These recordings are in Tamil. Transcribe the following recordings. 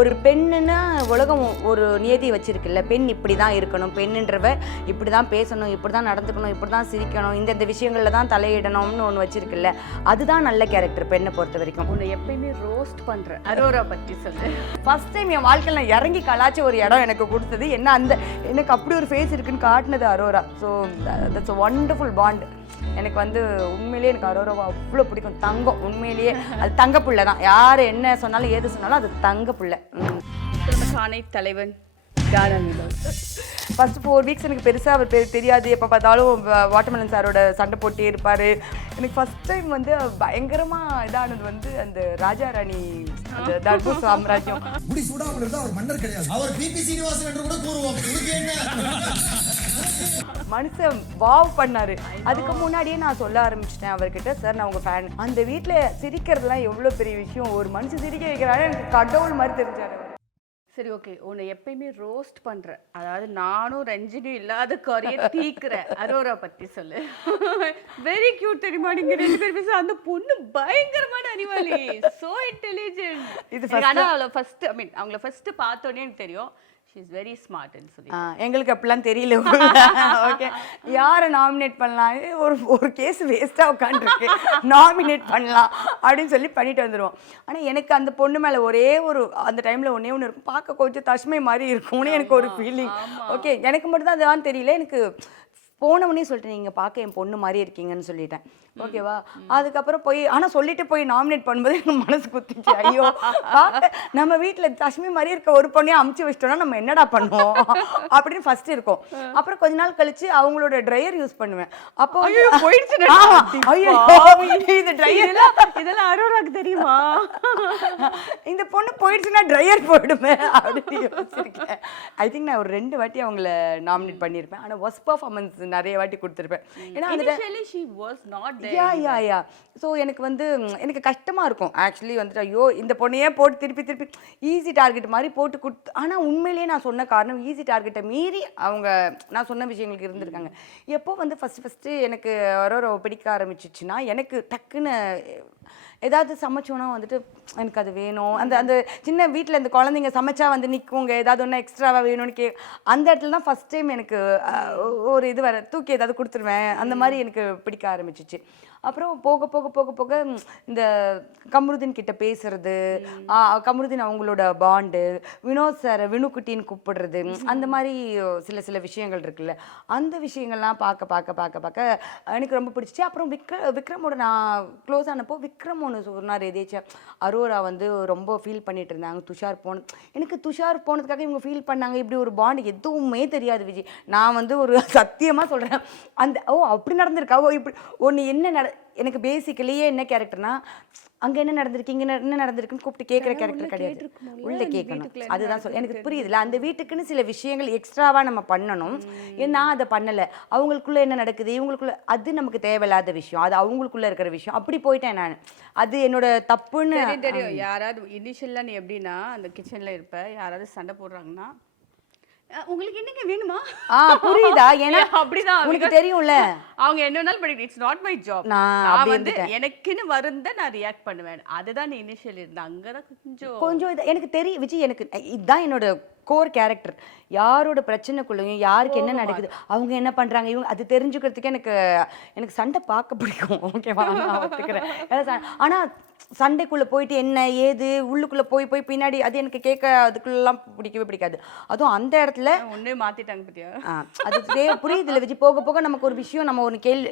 ஒரு பெண்ணுன்னா உலகம் ஒரு நியதி வச்சிருக்குல்ல, பெண் இப்படி தான் இருக்கணும், பெண்ணுன்றவ இப்படி தான் பேசணும், இப்படி தான் நடந்துக்கணும், இப்படி தான் சிரிக்கணும், இந்த விஷயங்களில் தான் தலையிடணும்னு ஒன்று வச்சிருக்குல்ல, அதுதான் நல்ல கேரக்டர் பெண்ணை பொறுத்த வரைக்கும். உன்னை எப்பயுமே ரோஸ்ட் பண்ற அரோரா பற்றி சொல்லு. ஃபர்ஸ்ட் டைம் என் வாழ்க்கையில் நான் இறங்கி கலாச்சி ஒரு இடம் எனக்கு கொடுத்தது என்ன, அந்த எனக்கு அப்படி ஒரு ஃபேஸ் இருக்குன்னு காட்டினது Aurora. So that's a wonderful band. எனக்கு வந்து உண்மையிலேயே எனக்கு அரோராவை அவ்வளோ பிடிக்கும். தங்கம், உண்மையிலேயே அது தங்க புள்ள தான். யார் என்ன சொன்னாலும் ஏது சொன்னாலும் அது தங்க புள்ள. கானை தலைவன் கானா வினோத். ஃபர்ஸ்ட் 4 வீக்ஸ் எனக்கு பெருசாக அவர் தெரியாது. எப்போ பார்த்தாலும் வாட்டர்மெலன் சாரோட சண்டை போட்டே இருப்பார். எனக்கு ஃபர்ஸ்ட் டைம் வந்து பயங்கரமாக இதானது வந்து அந்த ராஜா ராணி அந்த தர்பூர் சாம்ராஜ்யம். மன்னர் கிடையாது, அவர் பிபி சீனிவாசன் என்று கூட கூறுவோம். மனுஷன் வாவ் பண்ணாரு. அதுக்கு முன்னாடியே நான் சொல்ல ஆரம்பிச்சிட்டேன் அவர்கிட்ட, சார் நான் உங்க ஃபேன். அந்த வீட்டில் சிரிக்கிறதுலாம் எவ்வளோ பெரிய விஷயம். ஒரு மனுஷன் சிரிக்க வைக்கிறாரு, எனக்கு கடவுள் மாதிரி தெரிஞ்சாரு. சரி, ஓகே. உன்னை எப்பயுமே ரோஸ்ட் பண்ற, அதாவது நானும் ரஞ்சினியும் இல்லாத குறைய தீக்குற அரோரா பத்தி சொல்லு. வெரி கியூட் தெரியுமா? நீங்க 2 பேர் பேச அந்த பொண்ணு பயங்கரமான அறிவாளி, சோ இன்டெலிஜென்ட். இது ஆனா அவளை ஃபர்ஸ்ட் அவங்கள ஃபர்ஸ்ட் பார்த்தோன்னே எனக்கு தெரியும் she is very smart ன்னு சொல்லி. எங்களுக்கு அப்படிலாம் தெரியல. ஓகே, யாரை நாமினேட் பண்ணலாம், ஒரு கேஸ் வேஸ்ட்டாக உட்காந்துருக்கு, நாமினேட் பண்ணலாம் அப்படின்னு சொல்லி பண்ணிட்டு வந்துடுவோம். ஆனால் எனக்கு அந்த பொண்ணு மேலே ஒரே ஒரு அந்த டைமில் ஒன்றே ஒன்று இருக்கும், பார்க்க கொஞ்சம் தஷ்மை மாதிரி இருக்கும்னு எனக்கு ஒரு ஃபீலிங். ஓகே, எனக்கு மட்டும் தான் அதுதான் தெரியல. எனக்கு போனவனே சொல்லிட்டேன், நீங்கள் பார்க்க என் பொண்ணு மாதிரி இருக்கீங்கன்னு சொல்லிட்டேன். ஓகேவா? அதுக்கப்புறம் போய் ஆனால் சொல்லிட்டு போய் நாமினேட் பண்ணும்போது எனக்கு மனசு குத்திச்சு. ஐயோ, நம்ம வீட்டில் தஷ்மி மாதிரி இருக்க ஒரு பொண்ணையும் அமுச்சு வச்சிட்டோம்னா நம்ம என்னடா பண்ணுவோம் அப்படின்னு ஃபர்ஸ்ட் இருக்கும். அப்புறம் கொஞ்ச நாள் கழிச்சு அவங்களோட ட்ரையர் யூஸ் பண்ணுவேன். அப்போ போயிடுச்சு. இந்த ட்ரையர் இதெல்லாம் அரோராக்கு தெரியுமா? இந்த பொண்ணு போயிடுச்சுன்னா ட்ரையர் போயிடுமே அப்படின்னு யோசிச்சிருக்கேன். ஐ திங்க் நான் ஒரு 2 வாட்டி அவங்கள நாமினேட் பண்ணியிருப்பேன். ஆனால் ஒர்ஸ்ட் பர்ஃபார்மன்ஸ் நிறைய வாட்டி கொடுத்துருப்பேன். ஏன்னா ஸோ எனக்கு வந்து எனக்கு கஷ்டமாக இருக்கும் ஆக்சுவலி வந்துட்டு. ஐயோ, இந்த பொண்ணையே போட்டு திருப்பி ஈஸி டார்கெட் மாதிரி போட்டு கொடுத்து. ஆனால் உண்மையிலேயே நான் சொன்ன காரணம் ஈஸி டார்கெட்டை மீறி அவங்க நான் சொன்ன விஷயங்களுக்கு இருந்திருக்காங்க. எப்போ வந்து ஃபஸ்ட்டு எனக்கு அரோராவை பிடிக்க ஆரம்பிச்சிச்சுன்னா, எனக்கு டக்குன்னு ஏதாவது சமைச்சோன்னா வந்துட்டு எனக்கு அது வேணும். அந்த சின்ன வீட்டில் இந்த குழந்தைங்க சமைச்சா வந்து நிற்குங்க, ஏதாவது ஒன்று எக்ஸ்ட்ராவாக வேணும்னு அந்த இடத்துல தான் ஃபஸ்ட் டைம் எனக்கு ஒரு இது வர தூக்கி ஏதாவது கொடுத்துருவேன். அந்த மாதிரி எனக்கு பிடிக்க ஆரம்பிச்சிச்சு. அப்புறம் போக போக போக போக இந்த கமருதீன் கிட்ட பேசுறது, கமருதீன் அவங்களோட பாண்டு, வினோத் சார் வினுக்குட்டின்னு கூப்பிடுறது, அந்த மாதிரி சில விஷயங்கள் இருக்குல்ல, அந்த விஷயங்கள்லாம் பார்க்க எனக்கு ரொம்ப பிடிச்சிச்சு. அப்புறம் விக்ரமோட நான் க்ளோஸ் ஆனப்போ விக்ரம் ஒன்று சொன்னார், எதேச்சும் அரோரா வந்து ரொம்ப ஃபீல் பண்ணிட்டு இருந்தாங்க துஷார் எனக்கு துஷார் போனதுக்காக இவங்க ஃபீல் பண்ணாங்க, இப்படி ஒரு பாண்டு எதுவுமே தெரியாது விஜய். நான் வந்து ஒரு சத்தியமாக சொல்கிறேன், அந்த அப்படி நடந்திருக்கா, இப்படி ஒன்று என்ன எனக்கு பேசிக்கலியே என்ன கேரக்டர்னா, அங்கே என்ன நடந்திருக்கு, இங்கே என்ன நடந்திருக்குன்னு கூப்பிட்டு கேட்குற கேரக்டர் கிடையாது, உள்ளே கேட்கணும். அதுதான் சொல்ல எனக்கு புரியுதுல. அந்த வீட்டுக்குன்னு சில விஷயங்கள் எக்ஸ்ட்ராவாக நம்ம பண்ணணும். நான் அதை பண்ணலை. அவங்களுக்குள்ளே என்ன நடக்குது, இவங்களுக்குள்ள அது நமக்கு தேவையில்லாத விஷயம், அது அவங்களுக்குள்ளே இருக்கிற விஷயம். அப்படி போயிட்டேன் நான். அது என்னோட தப்புன்னு தெரியும். யாராவது இனிஷியலாக நீ எப்படின்னா அந்த கிச்சனில் இருப்ப, யாராவது சண்டை போடுறாங்கன்னா உங்களுக்கு என்னங்க வேணுமா, புரியுதா? ஏன்னா அப்படிதான் உங்களுக்கு தெரியும்ல, அவங்க என்ன வேணாலும் பண்ணி, இட்ஸ் நாட் மை ஜாப். நான் வந்து எனக்குன்னு வருந்த நான் ரியாக்ட் பண்ணுவேன். அதுதான் நீ இனிஷியல் இருந்த அங்கதான் கொஞ்சம் இது எனக்கு தெரியும் விஜய். எனக்கு இதுதான் என்னோட கோர் கேரக்டர். யாரோட பிரச்சனைக்குள்ளையும் யாருக்கு என்ன நடக்குது, அவங்க என்ன பண்றாங்க, இவங்க அது தெரிஞ்சுக்கிறதுக்கு எனக்கு சண்டை பார்க்க பிடிக்கும். ஓகேவா? நான் ஒத்துக்கிறேன். ஆனா சண்டைக்குள்ளே போயிட்டு என்ன ஏது உள்ளுக்குள்ளே போய் பின்னாடி அது எனக்கு கேட்க அதுக்குள்ளெல்லாம் பிடிக்கவே பிடிக்காது. அதுவும் அந்த இடத்துல ஒன்றே மாற்றிட்டாங்க பற்றியா, அது புரியுது இல்லை விஜய். போக போக நமக்கு ஒரு விஷயம், நம்ம ஒரு கேள்வி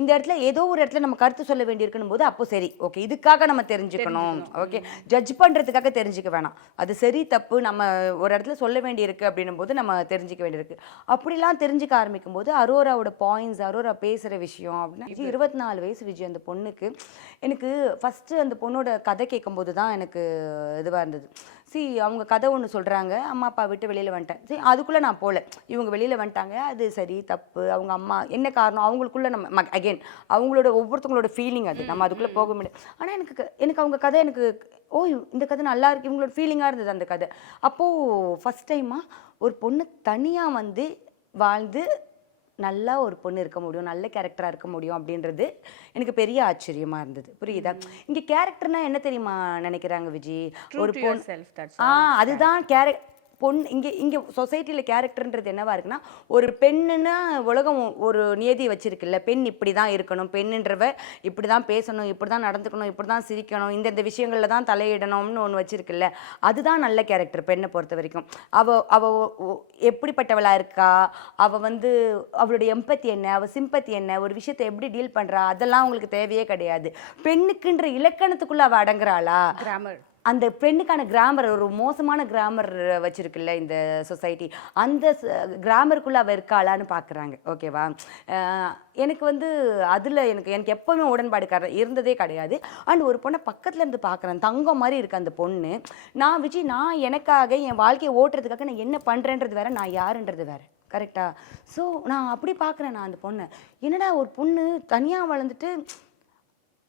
இந்த இடத்துல ஏதோ ஒரு இடத்துல நம்ம கருத்து சொல்ல வேண்டியிருக்கணும் போது, அப்போ சரி ஓகே இதுக்காக நம்ம தெரிஞ்சுக்கணும். ஓகே, ஜட்ஜ் பண்ணுறதுக்காக தெரிஞ்சுக்க வேணாம். அது சரி தப்பு நம்ம ஒரு இடத்துல சொல்ல வேண்டியிருக்கு அப்படின்னும் போது நம்ம தெரிஞ்சுக்க வேண்டியிருக்கு. அப்படிலாம் தெரிஞ்சுக்க ஆரம்பிக்கும் போது அரோராவோட பாயிண்ட்ஸ், அரோரா பேசுகிற விஷயம் அப்படின்னா 24 வயசு விஜய் அந்த பொண்ணுக்கு. எனக்கு ஃபஸ்ட்டு அந்த பொண்ணோட கதை கேட்கும்போது தான் எனக்கு இதுவாக இருந்தது. அவங்க கதை ஒன்று சொல்கிறாங்க, அம்மா அப்பா விட்டு வெளியில் வந்துட்டேன். அதுக்குள்ளே நான் போகல, இவங்க வெளியில் வந்துட்டாங்க, அது சரி தப்பு, அவங்க அம்மா என்ன காரணம், அவங்களுக்குள்ளே நம்ம அகெயின் அவங்களோட ஒவ்வொருத்தவங்களோட ஃபீலிங், அது நம்ம அதுக்குள்ளே போக முடியாது. ஆனால் எனக்கு அவங்க கதை எனக்கு இந்த கதை நல்லா இருக்கு, இவங்களோட ஃபீலிங்காக இருந்தது அந்த கதை. அப்போது ஃபஸ்ட் டைமாக ஒரு பொண்ணு தனியாக வந்து வாழ்ந்து நல்லா ஒரு பொண்ணு இருக்க முடியும், நல்ல கேரக்டராக இருக்க முடியும் அப்படின்றது எனக்கு பெரிய ஆச்சரியமாக இருந்தது. புரியுதா? இங்கே கேரக்டர்னா என்ன தெரியுமா நினைக்கிறாங்க விஜி? ஒரு பொண்ணு செல்ஃப் தட்ஸ் அதுதான் பொண்ணு இங்கே இங்கே சொசைட்டியில் கேரக்டர்ன்றது என்னவா இருக்குன்னா, ஒரு பெண்ணுன்னா உலகம் ஒரு நியதி வச்சிருக்குல்ல, பெண் இப்படி தான் இருக்கணும், பெண்ணுன்றவ இப்படி தான் பேசணும், இப்படி தான் நடந்துக்கணும், இப்படி தான் சிரிக்கணும், இந்தந்த விஷயங்களில் தான் தலையிடணும்னு ஒன்று வச்சிருக்குல்ல, அதுதான் நல்ல கேரக்டர் பெண்ணை பொறுத்த வரைக்கும். எப்படிப்பட்டவளாக இருக்கா, வந்து அவளுடைய எம்பத்தி என்ன, சிம்பத்தி என்ன, ஒரு விஷயத்தை எப்படி டீல் பண்ணுறா, அதெல்லாம் அவங்களுக்கு தேவையே கிடையாது. பெண்ணுக்குன்ற இலக்கணத்துக்குள்ளே அவள் அடங்குறாளா? கிராமர், அந்த பெண்ணுக்கான கிராமர், ஒரு மோசமான கிராமர் வச்சிருக்குல்ல இந்த சொசைட்டி, அந்த கிராமருக்குள்ளே அவள் இருக்காளான்னு பார்க்குறாங்க. ஓகேவா? எனக்கு வந்து அதில் எனக்கு எப்போவுமே உடன்பாடு இருந்ததே கிடையாது. அண்ட் ஒரு பொண்ணை பக்கத்தில் இருந்து பார்க்குறேன், தங்கம் மாதிரி இருக்குது அந்த பொண்ணு. நான் எனக்காக என் வாழ்க்கையை ஓட்டுறதுக்காக நான் என்ன பண்ணுறேன்றது வேற, நான் யாருன்றது வேற. கரெக்டா? ஸோ நான் அப்படி பார்க்குறேன் நான் அந்த பொண்ணை. என்னடா ஒரு பொண்ணு தனியாக வளர்ந்துட்டு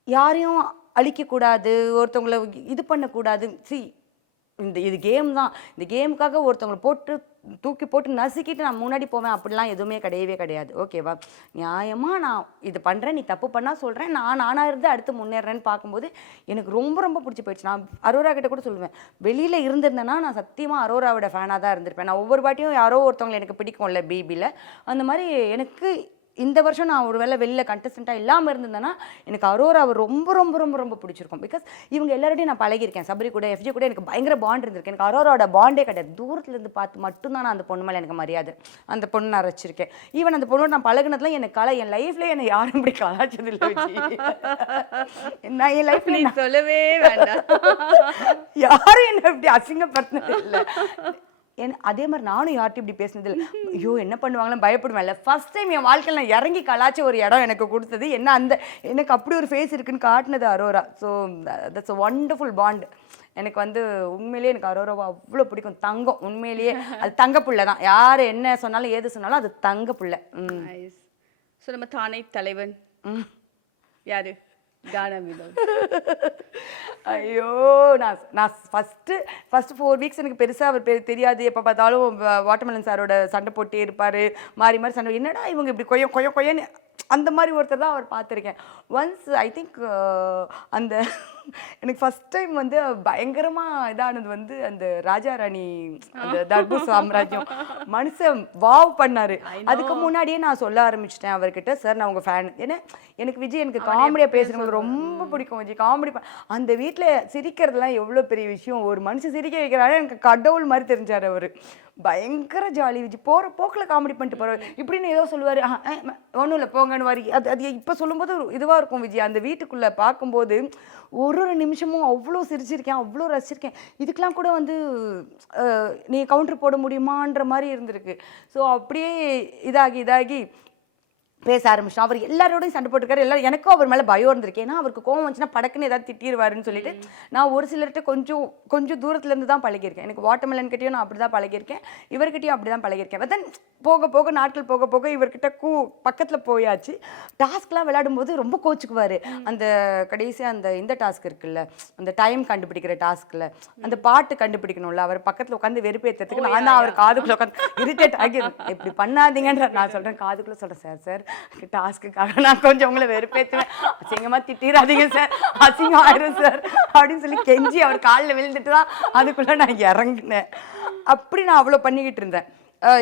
யாரையும் அழிக்கக்கூடாது, ஒருத்தவங்களை இது பண்ணக்கூடாது. இது கேம் தான், இந்த கேமுக்காக ஒருத்தவங்களை தூக்கி போட்டு நசுக்கிட்டு நான் முன்னாடி போவேன் அப்படிலாம் எதுவுமே கிடையவே கிடையாது. ஓகேவா? நியாயமாக நான் இது பண்ணுறேன், நீ தப்பு பண்ணால் சொல்கிறேன், நானாக இருந்து அடுத்து முன்னேறேன்னு பார்க்கும்போது எனக்கு ரொம்ப ரொம்ப பிடிச்சி போயிடுச்சு. நான் அரோரா கிட்ட கூட சொல்லுவேன், வெளியில் இருந்திருந்தேன்னா நான் சத்தியமாக அரோராவோட ஃபேனாக தான் இருந்திருப்பேன். நான் ஒவ்வொரு வாட்டியும் யாரோ ஒருத்தவங்களை எனக்கு பிடிக்கும்ல பிபியில், அந்த மாதிரி எனக்கு இந்த வருஷம் நான் ஒரு வேளை வெளியில் கண்டஸ்டண்ட்டாக இல்லாமல் இருந்திருந்தேன்னா எனக்கு அரோராவை ரொம்ப ரொம்ப ரொம்ப ரொம்ப பிடிச்சிருக்கும். பிகாஸ் இவங்க எல்லாரோடையும் நான் பழகியிருக்கேன். சபரி கூட, எஃப்ஜே கூட எனக்கு பயங்கர பாண்ட் இருந்திருக்கு. எனக்கு அரோராவோட பாண்டே கிடையாது. தூரத்துலேருந்து பார்த்து மட்டும்தான் நான் அந்த பொண்ணு மேலே எனக்கு மரியாதை, அந்த பொண்ணு நான் ரசிச்சிருக்கேன். ஈவன் அந்த பொண்ணோட நான் பழகினதுல எனக்கு என் லைஃப்லேயே என்னை யாரும் இப்படி கலாச்சது இல்லை. நான் என் லைஃப்ல சொல்லவே வேண்டாம், யாரும் என்னை இப்படி அசிங்கப்படுத்தினது இல்லை. அதே மாதிரி நானும் யார்ட்டும் இப்படி பேசினது இல்லை. ஐயோ என்ன பண்ணுவாங்களோ பயப்படுவேன்ல. ஃபர்ஸ்ட் டைம் என் வாழ்க்கையில் நான் இறங்கி கலாச்ச ஒரு இடம் எனக்கு கொடுத்தது என்ன, எனக்கு அப்படி ஒரு ஃபேஸ் இருக்குன்னு காட்டினது Aurora. So that's a wonderful band. எனக்கு வந்து உண்மையிலேயே எனக்கு அரோராவை அவ்வளோ பிடிக்கும். தங்கம், உண்மையிலேயே அது தங்க புள்ள தான். யார் என்ன சொன்னாலும் ஏது சொன்னாலும் அது தங்க புள்ள. ஸோ நம்ம தானே தலைவன் யாரு? கானா வினோத். ஐயோ நான் ஃபஸ்ட்டு 4 வீக்ஸ் எனக்கு பெருசாக அவர் தெரியாது. எப்போ பார்த்தாலும் வாட்டர்மெலன் சாரோட சண்டை போட்டே இருப்பார், மாறி மாறி சண்டை. என்னடா இவங்க இப்படி கொய்யன்னு அந்த மாதிரி ஒருத்தர் தான் அவர் பார்த்துருக்கேன். ஒன்ஸ் ஐ திங்க் அந்த எனக்கு ஃபஸ்ட் டைம் வந்து பயங்கரமாக இதானது வந்து அந்த ராஜா ராணி, அந்த தர்பு சாம்ராஜ்யம் மனுஷன் வாவ் பண்ணார். அதுக்கு முன்னாடியே நான் சொல்ல ஆரம்பிச்சிட்டேன் அவர்கிட்ட, சார் நான் உங்கள் ஃபேன். ஏன்னா எனக்கு விஜய் எனக்கு காமெடியாக பேசுகிறது ரொம்ப பிடிக்கும். விஜய் காமெடி அந்த வீட்டில் சிரிக்கிறதுலாம் எவ்வளோ பெரிய விஷயம். ஒரு மனுஷன் சிரிக்க வைக்கிறாரு, எனக்கு கடவுள் மாதிரி தெரிஞ்சார் அவர். பயங்கர ஜாலி விஜய். போகிற போக்கில் காமெடி பண்ணிட்டு போகிறார். இப்படின்னு ஏதோ சொல்லுவார், ஒன்றும் இல்லை போங்கன்னு வாரி. அது இப்போ சொல்லும்போது இதுவாக இருக்கும் விஜய். அந்த வீட்டுக்குள்ளே பார்க்கும்போது ஒரு நிமிஷமும் அவ்வளோ சிரிச்சிருக்கேன், அவ்வளோ ரசிச்சிருக்கேன். இதுக்கெலாம் கூட வந்து நீ கவுண்டர் போட முடியுமான்ற மாதிரி இருந்திருக்கு. ஸோ அப்படியே இதாகி பேச ஆரம்பிச்சோம். அவர் எல்லாரோடையும் சண்டை போட்டுருக்காரு. எல்லாரும் எனக்கும் அவர் மேலே பயம் இருந்திருக்கு. ஏன்னா அவருக்கு கோவம் வந்துச்சுன்னா படக்குன்னு ஏதாவது திட்டிடுவாருன்னு சொல்லிட்டு நான் ஒரு சிலர்கிட்ட கொஞ்சம் தூரத்துலேருந்து தான் பழகியிருக்கேன். எனக்கு வாட்டர்மெலன் கிட்டேயும் நான் அப்படி தான் பழகியிருக்கேன், இவர்கிட்டையும் அப்படி தான் பழகியிருக்கேன். தென் போக நாட்கள் போக இவர்கிட்ட பக்கத்தில் போயாச்சு. டாஸ்க்லாம் விளையாடும்போது ரொம்ப கோச்சுக்குவார். அந்த கடைசியாக இந்த டாஸ்க் இருக்குல்ல, அந்த டைம் கண்டுபிடிக்கிற டாஸ்கில் அந்த பாட்டு கண்டுபிடிக்கணும்ல, அவர் பக்கத்தில் உட்காந்து வெறுப்பேற்றுறதுக்கு நான் தான் அவர் காதுக்குள்ளே உட்காந்து இரிட்டேட் ஆகி இப்படி பண்ணாதீங்கன்ற நான் சொல்கிறேன். காதுக்குள்ளே சொல்கிறேன், சார் டாஸ்க்குக்காக நான் கொஞ்சம் உங்களை வெறுப்பேற்றுவேன், அசிங்கமாக திட்டிடாதீங்க சார், அசிங்கம் ஆயிரும் சார் அப்படின்னு சொல்லி கெஞ்சி அவர் காலில் விழுந்துட்டு தான் அதுக்குள்ளே நான் இறங்கினேன். அப்படி நான் அவ்வளோ பண்ணிக்கிட்டு இருந்தேன்.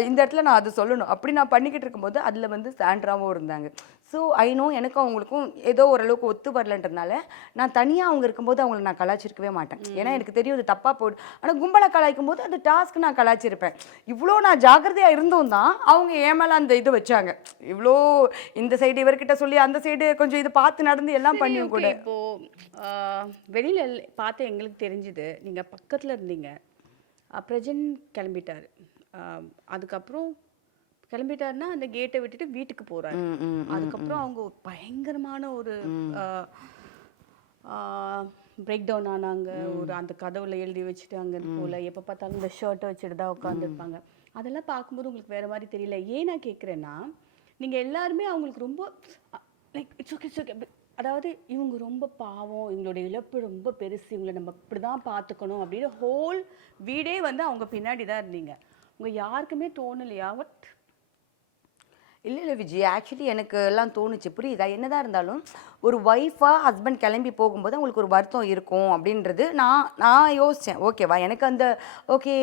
இந்த இடத்துல நான் அது சொல்லணும். அப்படி நான் பண்ணிக்கிட்டு இருக்கும்போது அதில் வந்து சாண்ட்ராவும் இருந்தாங்க. ஸோ ஐ நோ எனக்கும் அவங்களுக்கும் ஏதோ ஓரளவுக்கு ஒத்து வரலன்றதுனால நான் தனியாக அவங்க இருக்கும்போது அவங்கள நான் கலாச்சிருக்கவே மாட்டேன். ஏன்னா எனக்கு தெரியும் இது தப்பாக போடு. ஆனால் கும்பலை கலாய்க்கும் போது அந்த டாஸ்க்கு நான் கலாச்சிருப்பேன். இவ்வளோ நான் ஜாக்கிரதையாக இருந்தும் தான் அவங்க ஏன் மேலே அந்த இது வச்சாங்க. இவ்வளோ இந்த சைடு இவர்கிட்ட சொல்லி அந்த சைடு கொஞ்சம் இது பார்த்து நடந்து எல்லாம் பண்ணியும் கூட. இப்போது வெளியில் பார்த்து எங்களுக்கு தெரிஞ்சுது நீங்கள் பக்கத்தில் இருந்தீங்க. பிரஜன் கிளம்பிட்டார். அதுக்கப்புறம் கிளம்பிட்டாருன்னா அந்த கேட்டை விட்டுட்டு வீட்டுக்கு போறாரு. அதுக்கப்புறம் அவங்க பயங்கரமான ஒரு பிரேக் டவுன் ஆனாங்க. ஒரு அந்த கதவுல எழுதி வச்சுட்டு அங்கே போல எப்போ பார்த்தாலும் இந்த ஷர்ட்டை வச்சுட்டு தான் உட்காந்துருப்பாங்க. அதெல்லாம் பார்க்கும்போது உங்களுக்கு வேற மாதிரி தெரியல. ஏன் நான் கேட்குறேன்னா, நீங்கள் எல்லாருமே அவங்களுக்கு ரொம்ப லைக் இட்ஸ் ஓகே அதாவது இவங்க ரொம்ப பாவம், இவங்களுடைய இழப்பு ரொம்ப பெருசு, இவங்களை நம்ம இப்படி தான் பார்த்துக்கணும் அப்படின்னு ஹோல் வீடே வந்து அவங்க பின்னாடி தான் இருந்தீங்க. உங்கள் யாருக்குமே தோணலையா? இல்லை விஜய், ஆக்சுவலி எனக்கு எல்லாம் தோணுச்சு, புரியுதா? என்னதான் இருந்தாலும் ஒரு ஒய்ஃபாக ஹஸ்பண்ட் கிளம்பி போகும்போது அவங்களுக்கு ஒரு வருத்தம் இருக்கும் அப்படின்றது நான் யோசித்தேன். ஓகேவா, எனக்கு அந்த ஓகே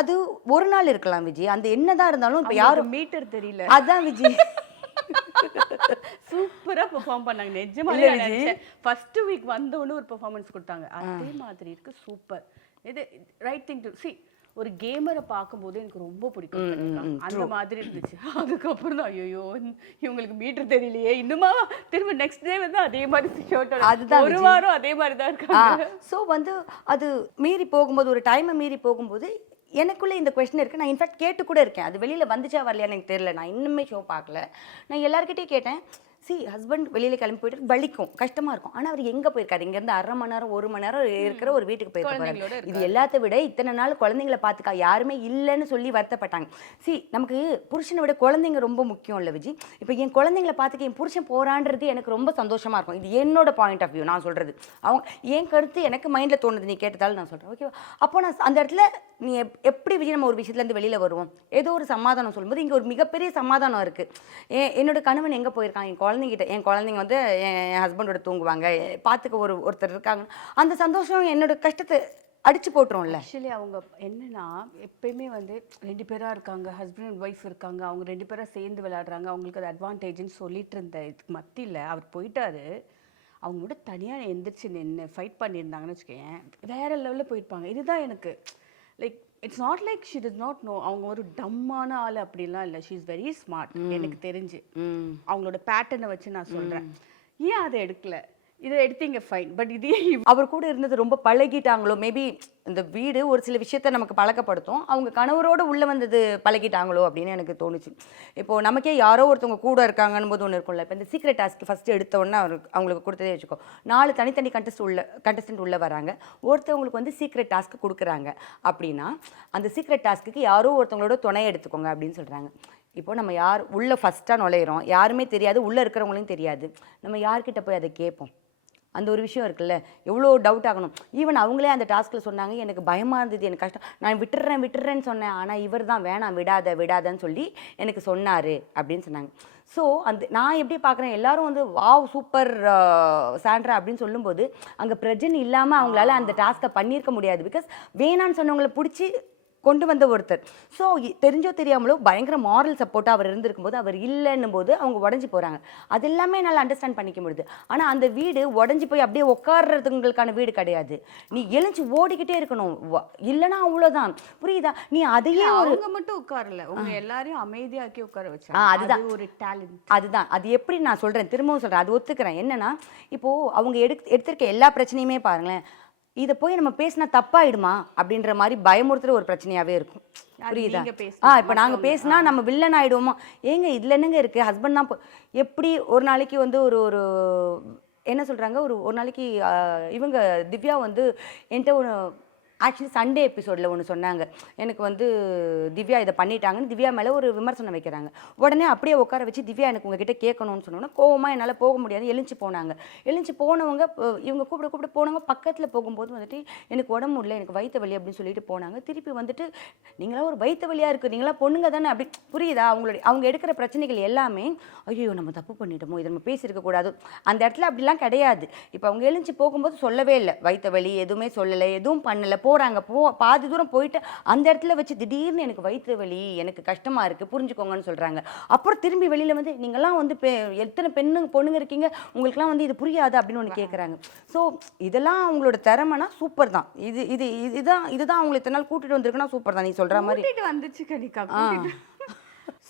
அது ஒரு நாள் இருக்கலாம் விஜய். அந்த என்னதான் இருந்தாலும் இப்போ யாரும் மீட்டர் தெரியல. அதான் விஜய். சூப்பரா பெர்ஃபார்ம் பண்ணாங்க நிஜமாலே. ஃபர்ஸ்ட் வீக் வந்தோன்னு ஒரு பெர்ஃபார்மன்ஸ் கொடுத்தாங்க, அதே மாதிரி இருக்கு. சூப்பர். இது ரைட் திங் டு see. ஒரு கேமரை பார்க்கும்போது எனக்கு ரொம்ப பிடிக்கும், அந்த மாதிரி இருந்துச்சு. அதுக்கப்புறம் தான் ஐயோ இவங்களுக்கு மீட்டர் தெரியலையே, இன்னுமா திரும்ப நெக்ஸ்ட் டே வந்து அதே மாதிரி ஷர்ட்டோட அதுதான் ஒரு வாரம் அதே மாதிரி தான் இருக்காங்க. ஸோ வந்து அது மீறி போகும்போது, ஒரு டைமை மீறி போகும்போது எனக்குள்ளே இந்த கொஸ்டின் இருக்குது. நான் இன்ஃபேக்ட் கேட்டு கூட இருக்கேன், அது வெளியில் வந்துச்சா வரலையான்னு எனக்கு தெரியல. நான் இன்னுமே ஷோ பார்க்கல. நான் எல்லாருக்கிட்டையும் கேட்டேன், ஹஸ்பண்ட் வெளியில் கிளம்பி போயிட்டு வலிக்கும், கஷ்டமாக இருக்கும். ஆனால் அவர் எங்கே போயிருக்காரு? இங்கேருந்து 1/2 மணி நேரம் 1 மணி நேரம் இருக்கிற ஒரு வீட்டுக்கு போயிருக்காரு. இது எல்லாத்த விட இத்தனை நாள் குழந்தைங்கள பார்த்துக்கா யாருமே இல்லைன்னு சொல்லி வருத்தப்பட்டாங்க. நமக்கு புருஷனை விட குழந்தைங்க ரொம்ப முக்கியம் இல்லை விஜி. இப்போ என் குழந்தைங்கள பார்த்துக்க என் புருஷன் போகிறான்றது எனக்கு ரொம்ப சந்தோஷமாக இருக்கும். இது என்னோட பாயிண்ட் ஆஃப் வியூ நான் சொல்கிறது. அவங்க என் கருத்து எனக்கு மைண்டில் தோணுது, நீ கேட்டதாலும் நான் சொல்கிறேன். ஓகேவா? அப்போ நான் அந்த இடத்துல நீ எப்படி விஜய் நம்ம ஒரு விஷயத்துலேருந்து வெளியில் வருவோம், ஏதோ ஒரு சமாதானம் சொல்லும்போது இங்கே ஒரு மிகப்பெரிய சமாதானம் இருக்குது. என்னோட கணவன் எங்கே போயிருக்காங்க, என் குழந்தைங்க வந்து என் ஹஸ்பண்டோட தூங்குவாங்க, பார்த்துக்க ஒருத்தர் இருக்காங்க, அந்த சந்தோஷம் என்னோட கஷ்டத்தை அடிச்சு போட்டுரும்ல. ஆக்சுவலி அவங்க என்னன்னா எப்பயுமே வந்து 2 பேராக இருக்காங்க, ஹஸ்பண்ட் அண்ட் ஒய்ஃப் இருக்காங்க, அவங்க 2 பேராக சேர்ந்து விளையாடுறாங்க, அவங்களுக்கு அது அட்வான்டேஜ்னு சொல்லிட்டு இருந்த இதுக்கு மத்தியில் அவர் போயிட்டாரு. அவங்க கூட தனியாக எந்திரிச்சு நின்று ஃபைட் பண்ணியிருந்தாங்கன்னு வச்சுக்கேன், வேற லெவலில் போயிருப்பாங்க. இதுதான் எனக்கு like it's not like she does not know. அவங்க ஒரு டம்மான ஆள் அப்படிலாம் இல்லை, ஷி இஸ் வெரி ஸ்மார்ட் எனக்கு தெரிஞ்சு. அவங்களோட பேட்டர்னை வச்சு நான் சொல்கிறேன். ஏன் அதை எடுக்கல? இதை எடுத்தீங்க ஃபைன், பட் இதே அவர் கூட இருந்தது ரொம்ப பழகிட்டாங்களோ மேபி. இந்த வீடு ஒரு சில விஷயத்த நமக்கு பழக்கப்படுத்தும், அவங்க கணவரோடு உள்ளே வந்தது பழகிட்டாங்களோ அப்படின்னு எனக்கு தோணுச்சு. இப்போது நமக்கே யாரோ ஒருத்தவங்க கூட இருக்காங்கன்னு போது ஒன்று இருக்கும்ல. இப்போ இந்த சீக்ரெட் டாஸ்க் ஃபஸ்ட்டு எடுத்தோன்னே அவங்களுக்கு கொடுத்ததே வச்சுக்கோ, 4 தனித்தனி கண்டஸ்டன்ட் உள்ளே வராங்க, ஒருத்தவங்களுக்கு வந்து சீக்ரெட் டாஸ்க் கொடுக்குறாங்க அப்படின்னா அந்த சீக்ரெட் டாஸ்க்கு யாரோ ஒருத்தவங்களோட துணை எடுத்துக்கோங்க அப்படின்னு சொல்கிறாங்க. இப்போ நம்ம யார் உள்ளே ஃபஸ்ட்டாக நுழையிறோம், யாருமே தெரியாது, உள்ளே இருக்கிறவங்களையும் தெரியாது, நம்ம யார்கிட்ட போய் அதை கேட்போம்? அந்த ஒரு விஷயம் இருக்குல்ல, எவ்வளோ டவுட் ஆகணும். ஈவன் அவங்களே அந்த டாஸ்கில் சொன்னாங்க, எனக்கு பயமாக இருந்தது, எனக்கு கஷ்டம், நான் விட்டுறேன்னு சொன்னேன், ஆனால் இவர் தான் வேணாம் விடாதன்னு சொல்லி எனக்கு சொன்னார் அப்படின்னு சொன்னாங்க. ஸோ நான் எப்படி பார்க்குறேன், எல்லாரும் வந்து வாவ் சூப்பர் சாண்ட்ரா அப்படின்னு சொல்லும்போது அங்கே பிரஜன் இல்லாமல் அவங்களால அந்த டாஸ்க்கை பண்ணியிருக்க முடியாது. பிகாஸ் வேணான்னு சொன்னவங்களை பிடிச்சி கொண்டு வந்த ஒருத்தர். ஸோ தெரிஞ்சோ தெரியாமலோ பயங்கர மாரல் சப்போர்ட்டாக அவர் இருந்திருக்கும் போது அவர் இல்லைன்னும் போது அவங்க உடஞ்சி போகிறாங்க. அது எல்லாமே என்னால் அண்டர்ஸ்டாண்ட் பண்ணிக்க முடியுது. ஆனால் அந்த வீடு உடஞ்சி போய் அப்படியே உட்கார்றதுங்களுக்கான வீடு கிடையாது. நீ எழுச்சி ஓடிக்கிட்டே இருக்கணும், இல்லைன்னா அவ்வளோதான். புரியுதா? நீ அதையே அவங்க மட்டும் உட்காரல, உங்க எல்லாரையும் அமைதியாக்கி உட்கார வச்சாங்க. அதுதான் ஒரு டேலண்ட். அதுதான் அது எப்படி நான் சொல்கிறேன், திரும்பவும் சொல்கிறேன், அது ஒத்துக்கிறேன். என்னன்னா இப்போது அவங்க எடுத்திருக்க எல்லா பிரச்சனையுமே பாருங்களேன், இதை போய் நம்ம பேசினா தப்பாயிடுமா அப்படின்ற மாதிரி பயமுறுத்துற ஒரு பிரச்சனையாகவே இருக்கும். புரியுதா? இப்போ நாங்கள் பேசினா நம்ம வில்லன் ஆகிடுவோமா? ஏங்க இதில் என்னங்க இருக்குது, ஹஸ்பண்ட் தான் எப்படி ஒரு நாளைக்கு வந்து ஒரு என்ன சொல்கிறாங்க, ஒரு நாளைக்கு இவங்க திவ்யா வந்து என்கிட்ட ஒன்று ஆக்சுவலி சண்டே எபிசோடில் ஒன்று சொன்னாங்க, எனக்கு வந்து திவ்யா இதை பண்ணிட்டாங்கன்னு திவ்யா மேலே ஒரு விமர்சனம் வைக்கிறாங்க. உடனே அப்படியே உட்கார வச்சு திவ்யா எனக்கு உங்ககிட்ட கேட்கணும்னு சொன்னோன்னா கோவமாக என்னால் போக முடியாது, எழுந்து போனவங்க இவங்க கூப்பிட போனவங்க பக்கத்தில் போகும்போது வந்துட்டு எனக்கு உடம்பு முடியல, எனக்கு வயிற்று வலி அப்படின்னு சொல்லிட்டு போனாங்க. திருப்பி வந்துட்டு நீங்களாம் ஒரு வயிற்று வலியாக இருக்குது, நீங்களாம் பொண்ணுங்க தானே அப்படி. புரியுதா? அவங்க எடுக்கிற பிரச்சனைகள் எல்லாமே ஐயோ நம்ம தப்பு பண்ணிட்டோமோ, இதை நம்ம பேசியிருக்கக்கூடாது, அந்த இடத்துல அப்படிலாம் கிடையாது. இப்போ அவங்க எழுந்து போகும்போது சொல்லவே இல்லை, வயிற்று வலி எதுவுமே சொல்லலை, எதுவும் பண்ணலை, போகிறாங்க. பாதி தூரம் போயிட்டு அந்த இடத்துல வச்சு திடீர்னு எனக்கு வயிற்று வலி, எனக்கு கஷ்டமாக இருக்குது, புரிஞ்சுக்கோங்கன்னு சொல்கிறாங்க. அப்புறம் திரும்பி வெளியில் வந்து நீங்களாம் வந்து எத்தனை பொண்ணுங்க இருக்கீங்க, உங்களுக்குலாம் வந்து இது புரியாது அப்படின்னு ஒன்று கேட்குறாங்க. ஸோ இதெல்லாம் அவங்களோட திறமைனா சூப்பர் தான். இதுதான் அவங்களை இத்தனை நாள் கூட்டிகிட்டு வந்திருக்குன்னா சூப்பர் தான். நீ சொல்கிற மாதிரி வந்துச்சு கனிக்கா.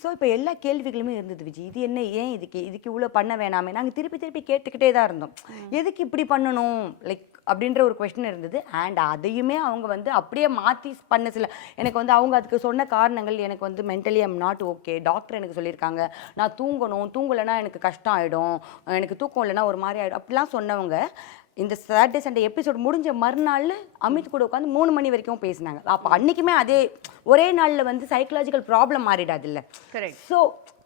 ஸோ இப்போ எல்லா கேள்விகளுமே இருந்தது விஜய். இது என்ன, ஏன் இதுக்கு இவ்வளோ பண்ண வேணாமே, நாங்கள் திருப்பி கேட்டுக்கிட்டே தான் இருந்தோம், எதுக்கு இப்படி பண்ணணும் லைக் அப்படின்ற ஒரு கொஸ்டின் இருந்தது. அண்ட் அதையுமே அவங்க வந்து அப்படியே மாற்றி பண்ண சில எனக்கு வந்து அவங்க அதுக்கு சொன்ன காரணங்கள், எனக்கு வந்து mentally I'm not okay, doctor எனக்கு சொல்லியிருக்காங்க நான் தூங்கலைன்னா எனக்கு கஷ்டம் ஆகிடும், எனக்கு தூக்கம் இல்லைன்னா ஒரு மாதிரி ஆகிடும் அப்படிலாம் சொன்னவங்க இந்த சாட்டர்டே சண்டே எபிசோட் முடிஞ்ச மறுநாள் அமித் கூட உட்காந்து 3 மணி வரைக்கும் பேசினாங்க. அப்போ அன்றைக்குமே அதே ஒரே நாளில் வந்து சைக்கலாஜிக்கல் ப்ராப்ளம் மாறிடாது இல்லை. ஸோ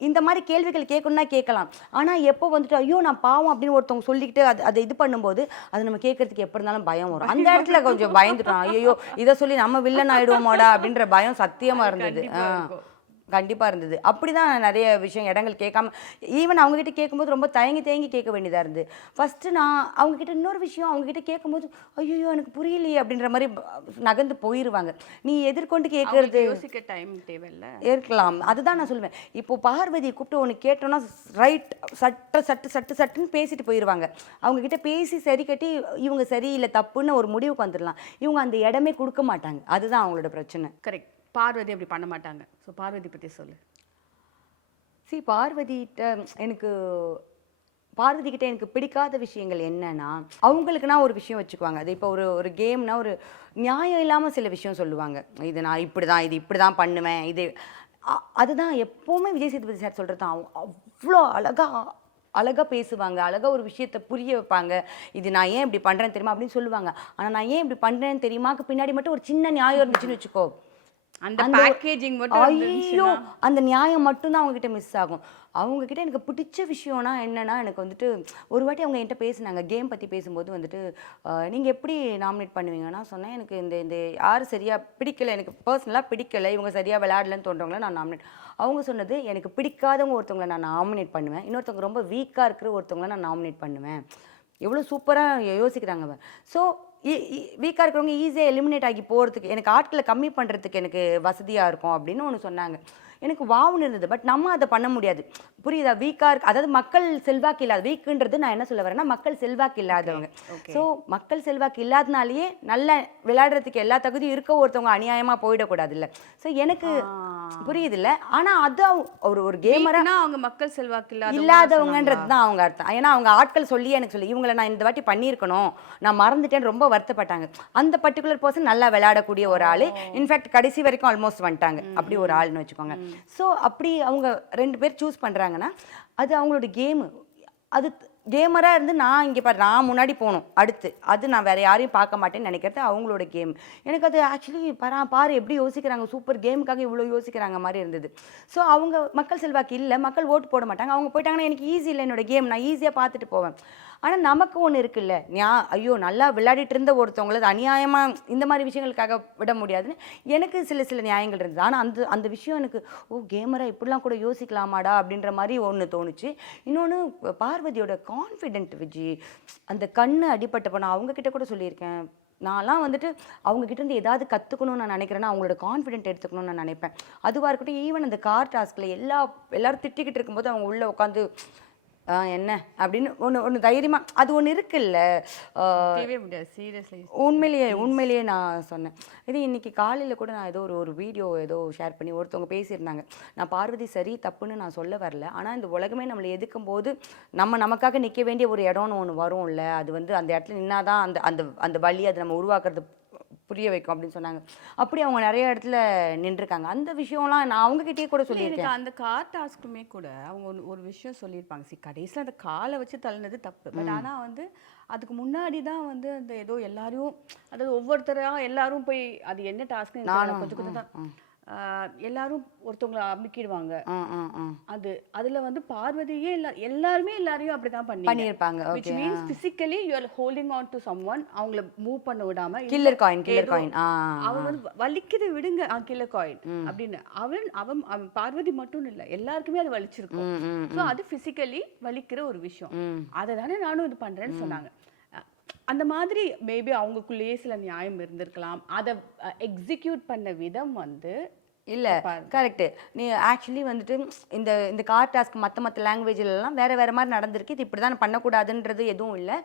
இந்த மாதிரி கேள்விகள் கேட்கணும்னா கேட்கலாம். ஆனால் எப்போ வந்துட்டு ஐயோ நான் பாவம் அப்படின்னு ஒருத்தவங்க சொல்லிக்கிட்டு அதை இது பண்ணும்போது அது நம்ம கேட்கறதுக்கு எப்போ இருந்தாலும் பயம் வரும். அந்த இடத்துல கொஞ்சம் பயந்துட்டோம், ஐயோ இதை சொல்லி நம்ம வில்லன் ஆகிடுவோமாடா அப்படின்ற பயம் சத்தியமாக இருந்தது. கண்டிப்பாக இருந்தது. அப்படி தான் நிறைய விஷயம் இடங்கள் கேட்காம ஈவன் அவங்ககிட்ட கேட்கும்போது ரொம்ப தயங்கி தயங்கி கேட்க வேண்டியதாக இருந்தது. ஃபஸ்ட்டு நான் அவங்ககிட்ட இன்னொரு விஷயம் அவங்ககிட்ட கேட்கும்போது ஐயோ எனக்கு புரியலையே அப்படின்ற மாதிரி நகர்ந்து போயிடுவாங்க. நீ எதிர்கொண்டு கேட்கறது யோசிக்க டைம் தேவையில்ல இருக்கலாம். அதுதான் நான் சொல்லுவேன். இப்போ பார்வதியை கூப்பிட்டு ஒன்று கேட்டோன்னா ரைட் சட்டுன்னு பேசிட்டு போயிடுவாங்க. அவங்கக்கிட்ட பேசி சரி கட்டி இவங்க சரி இல்லை தப்புன்னு ஒரு முடிவுக்கு வந்துடலாம். இவங்க அந்த இடமே கொடுக்க மாட்டாங்க. அதுதான் அவங்களோட பிரச்சனை. கரெக்ட். பார்வதி அப்படி பண்ண மாட்டாங்க. ஸோ பார்வதி பற்றி சொல்லு. பார்வதி கிட்ட எனக்கு பிடிக்காத விஷயங்கள் என்னன்னா, அவங்களுக்குனா ஒரு விஷயம் வச்சுக்குவாங்க. அது இப்போ ஒரு கேம்னா ஒரு நியாயம் இல்லாமல் சில விஷயம் சொல்லுவாங்க. இது நான் இப்படி தான் பண்ணுவேன். அதுதான் எப்போவுமே விஜய் சேதுபதி சார் சொல்கிறது தான். அவ்வளோ அழகாக பேசுவாங்க. அழகாக ஒரு விஷயத்தை புரிய வைப்பாங்க. இது நான் ஏன் இப்படி பண்ணுறேன்னு தெரியுமா அப்படின்னு சொல்லுவாங்க. ஆனால் நான் ஏன் இப்படி பண்ணுறேன்னு தெரியுமாக்கு பின்னாடி மட்டும் ஒரு சின்ன நியாயம் இருந்துச்சுன்னு வச்சுக்கோ. அந்த பேக்கேஜிங் மட்டும் ஐயோ அந்த நியாயம் மட்டும்தான் அவங்ககிட்ட மிஸ் ஆகும். அவங்கக்கிட்ட எனக்கு பிடிச்ச விஷயம்னா என்னென்னா, எனக்கு வந்துட்டு ஒரு வாட்டி அவங்க என்கிட்ட பேசினாங்க கேம் பற்றி பேசும்போது வந்துட்டு நீங்கள் எப்படி நாமினேட் பண்ணுவீங்கன்னா சொன்னேன். எனக்கு இந்த யார் சரியாக பிடிக்கலை, எனக்கு பர்சனலாக பிடிக்கலை, இவங்க சரியாக விளையாடலன்னு தோன்றவங்கள நான் நாமினேட். அவங்க சொன்னது எனக்கு பிடிக்காதவங்க ஒருத்தவங்களை நான் நாமினேட் பண்ணுவேன், இன்னொருத்தவங்க ரொம்ப வீக்காக இருக்கிற ஒருத்தவங்களை நான் நாமினேட் பண்ணுவேன். எவ்வளோ சூப்பராக யோசிக்கிறாங்க. ஸோ வீக்காக இருக்கிறவங்க ஈஸியாக எலிமினேட் ஆகி போகிறதுக்கு எனக்கு ஆட்களை கம்மி பண்ணுறதுக்கு எனக்கு வசதியாக இருக்கும் அப்படின்னு ஒன்று சொன்னாங்க. எனக்கு வாவுன்னு இருந்தது. பட் நம்ம அதை பண்ண முடியாது. புரியுதா? வீக்காக இருக்கு, அதாவது மக்கள் செல்வாக்கு இல்லாத வீக்குன்றது நான் என்ன சொல்ல வரேன்னா மக்கள் செல்வாக்கு இல்லாதவங்க. ஸோ மக்கள் செல்வாக்கு இல்லாதனாலேயே நல்ல விளையாடுறதுக்கு எல்லா தகுதியும் இருக்க ஒருத்தவங்க அநியாயமாக போயிடக்கூடாது இல்லை. ஸோ எனக்கு புரியுது இல்லை. ஆனால் அது ஒரு கேமராக அவங்க மக்கள் செல்வாக்கு இல்லாதவங்கன்றது தான் அவங்க அர்த்தம். ஏன்னா அவங்க ஆட்கள் சொல்லி எனக்கு சொல்லி இவங்களை நான் இந்த வாட்டி பண்ணியிருக்கணும், நான் மறந்துட்டேன்னு ரொம்ப வருத்தப்பட்டாங்க. அந்த பர்டிகுலர் பர்சன் நல்லா விளையாடக்கூடிய ஒரு ஆள். இன்ஃபேக்ட் கடைசி வரைக்கும் ஆல்மோஸ்ட் வந்துட்டாங்க. அப்படி ஒரு ஆள்னு வச்சுக்கோங்க. ஸோ அப்படி அவங்க 2 பேர் சூஸ் பண்ணுறாங்கன்னா அது அவங்களோட கேமு. அது கேமராக இருந்து நான் இங்கே நான் முன்னாடி போகணும் அடுத்து. அது நான் வேறு யாரையும் பார்க்க மாட்டேன்னு நினைக்கிறது அவங்களோட கேம். எனக்கு அது ஆக்சுவலி பாரு எப்படி யோசிக்கிறாங்க, சூப்பர் கேமுக்காக இவ்வளோ யோசிக்கிறாங்க மாதிரி இருந்தது. ஸோ அவங்க மக்கள் செல்வாக்கு இல்லை, மக்கள் ஓட்டு போட மாட்டாங்க. அவங்க போயிட்டாங்கன்னா எனக்கு ஈஸி இல்லை என்னோட கேம், நான் ஈஸியாக பார்த்துட்டு போவேன். ஆனால் நமக்கு ஒன்று இருக்குல்ல, ஐயோ நல்லா விளையாடிட்டு இருந்த ஒருத்தவங்கள அநியாயமாக இந்த மாதிரி விஷயங்களுக்காக விட முடியாதுன்னு எனக்கு சில நியாயங்கள் இருந்தது. ஆனால் அந்த விஷயம் எனக்கு கேமராக இப்படிலாம் கூட யோசிக்கலாமாடா அப்படின்ற மாதிரி ஒன்று தோணுச்சு. இன்னொன்று பார்வதியோட கான்ஃபிடென்ட் விஜி, அந்த கண்ணு அடிபட்டப்போ நான் அவங்கக்கிட்ட கூட சொல்லியிருக்கேன். நான்லாம் வந்துட்டு அவங்கக்கிட்ட இருந்து ஏதாவது கற்றுக்கணும்னு நான் நினைக்கிறேன்னா அவங்களோட கான்ஃபிடென்ட் எடுத்துக்கணும்னு நான் நினைப்பேன். அதுவாக இருக்கட்டும். ஈவன் அந்த கார் டாஸ்கில் எல்லாரும் திட்டிக்கிட்டு இருக்கும்போது அவங்க உள்ளே உட்காந்து என்ன அப்படின்னு ஒன்று தைரியமாக அது ஒன்று இருக்குல்ல. உண்மையிலேயே நான் சொன்னேன். இது இன்னைக்கு காலையில் கூட நான் ஒரு வீடியோ ஷேர் பண்ணி ஒருத்தவங்க பேசியிருந்தாங்க. நான் பார்வதி சரி தப்புன்னு நான் சொல்ல வரல, ஆனால் இந்த உலகமே நம்மளை எதுக்கும் போது நமக்காக நிற்க வேண்டிய ஒரு இடம்னு ஒன்று வரும்ல, அது அந்த இடத்துல நின்னாதான் அந்த வழி அது நம்ம உருவாக்குறது புரிய வைக்கும் அப்படின்னு சொன்னாங்க. அப்படி அவங்க நிறைய இடத்துல நின்றுருக்காங்க. அந்த விஷயம்லாம் நான் அவங்ககிட்டயே கூட சொல்லியிருக்கேன். அந்த கார் டாஸ்க்குமே கூட அவங்க ஒரு விஷயம் சொல்லியிருப்பாங்க. கடைசியில் அந்த காலை வச்சு தள்ளினது தப்பு. பட் ஆனால் அதுக்கு முன்னாடி தான் அந்த ஏதோ எல்லாரையும், அதாவது ஒவ்வொருத்தராக எல்லாரும் போய் அது என்ன டாஸ்க்கு கொஞ்சம் கொஞ்சம் தான் எல்லாரும் ஒருத்தவங்களை அமுக்கிடுவாங்க. அதுல பார்வதியே எல்லாருமே எல்லாரையும் அப்படிதான் பண்ணிருப்பாங்க. which means physically you are holding on to someone, அவங்கள மூவ் பண்ண விடாம கில்லர் காயின் அவன் வலிக்குது விடுங்க கில்லர் காயின் அப்படின்னு அவன் பார்வதி மட்டும் இல்ல எல்லாருக்குமே அது வலிச்சிருக்கும். ஸோ அது பிசிக்கலி வலிக்கிற ஒரு விஷயம். அதை தானே நானும் இது பண்றேன்னு சொன்னாங்க. அந்த மாதிரி மேபி அவங்களுக்குள்ளேயே சில நியாயம் இருந்திருக்கலாம். அதை எக்ஸிக்யூட் பண்ண விதம் இல்லை கரெக்டு. நீ ஆக்சுவலி வந்துட்டு இந்த கார் டாஸ்க் மற்ற லாங்குவேஜ்லாம் வேறு மாதிரி நடந்திருக்கு. இது இப்படி தான் பண்ணக்கூடாதுன்றது எதுவும் இல்லை.